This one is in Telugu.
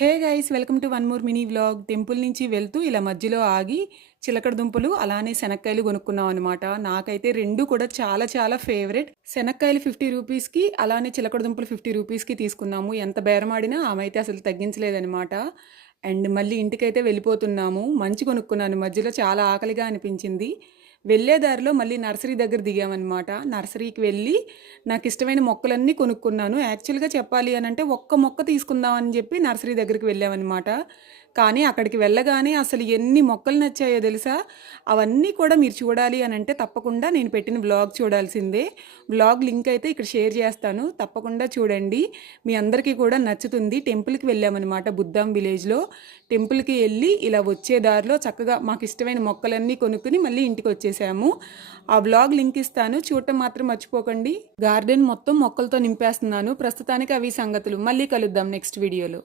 Hey guys, welcome to one more mini vlog. Temple నుంచి వెళ్తూ ఇలా మధ్యలో ఆగి చిలకడ దుంపలు అలానే శనక్కాయలు కొనుక్కున్నాం అనమాట. నాకైతే రెండు కూడా చాలా చాలా ఫేవరెట్. శనక్కాయలు 50 రూపీస్కి, అలానే చిలకడ దుంపలు 50 రూపీస్కి తీసుకున్నాము. ఎంత బేరమాడినా ఆమె అయితే అసలు తగ్గించలేదనమాట. అండ్ మళ్ళీ ఇంటికైతే వెళ్ళిపోతున్నాము. మంచి కొనుక్కున్నాను, మధ్యలో చాలా ఆకలిగా అనిపించింది. వెళ్ళే దారిలో మళ్ళీ నర్సరీ దగ్గర దిగామన్నమాట. నర్సరీకి వెళ్ళి నాకు ఇష్టమైన మొక్కలన్నీ కొనుక్కున్నాను. యాక్చువల్గా చెప్పాలి అని అంటే ఒక్క మొక్క తీసుకుందామని చెప్పి నర్సరీ దగ్గరికి వెళ్ళామన్నమాట. కానీ అక్కడికి వెళ్ళగానే అసలు ఎన్ని మొక్కలు నచ్చాయో తెలుసా. అవన్నీ కూడా మీరు చూడాలి అని అంటే తప్పకుండా నేను పెట్టిన బ్లాగ్ చూడాల్సిందే. బ్లాగ్ లింక్ అయితే ఇక్కడ షేర్ చేస్తాను, తప్పకుండా చూడండి. మీ అందరికీ కూడా నచ్చుతుంది. టెంపుల్కి వెళ్ళామన్నమాట, బుద్ధాం విలేజ్లో. టెంపుల్కి వెళ్ళి ఇలా వచ్చే దారిలో చక్కగా మాకు ఇష్టమైన మొక్కలన్నీ కొనుక్కుని మళ్ళీ ఇంటికి వచ్చేసాము. ఆ బ్లాగ్ లింక్ ఇస్తాను, చూడటం మాత్రం మర్చిపోకండి. గార్డెన్ మొత్తం మొక్కలతో నింపేస్తున్నాను. ప్రస్తుతానికి అవి సంగతులు. మళ్ళీ కలుద్దాం నెక్స్ట్ వీడియోలో.